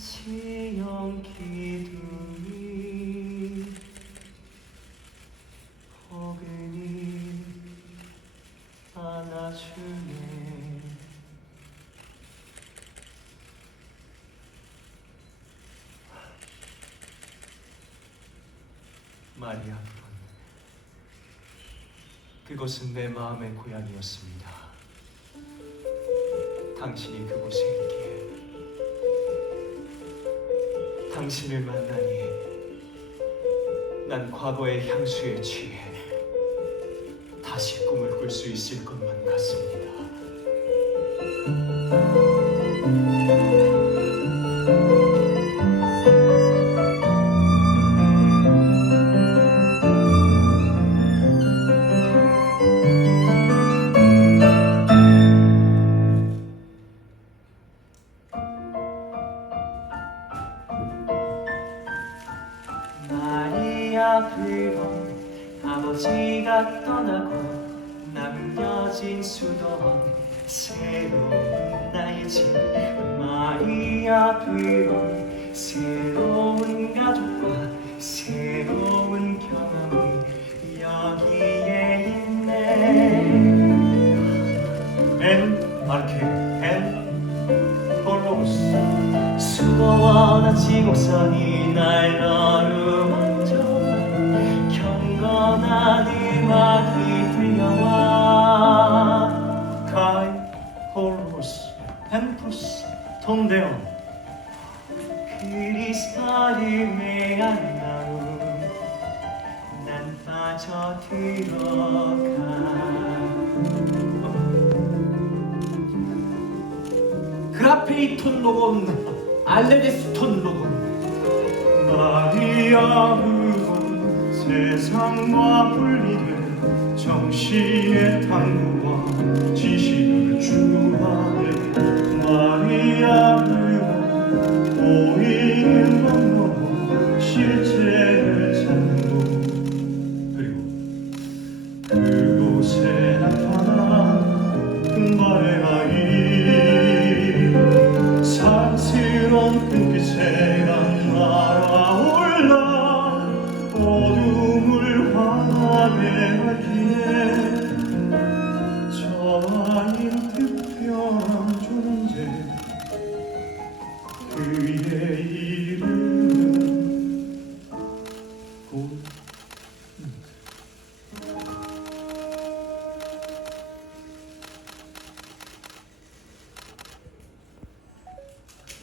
아치형 기둥이 포근히 안아주네 마리아 분 그곳은 내 마음의 고향이었습니다. 당신이 그곳에 있기에. 당신을 만나니 난 과거의 향수에 취해 다시 꿈을 꿀 수 있을 것만 같습니다. 마리아 비론 아버지가 떠나고 남겨진 수도원 새로운 나의 집 마리아 비론 새로운 가족과 새로운 경험이 여기에 있네. 엔 마르케 엔 폴로스. 수고와 지곡선이 날 펜푸스 통대원 크리스마름의 안나움 난 빠져 들어가. 그라페이톤 로곤, 알레데스톤 로곤, 마리아 후원 세상과 분리된 정시의 탐구와 지식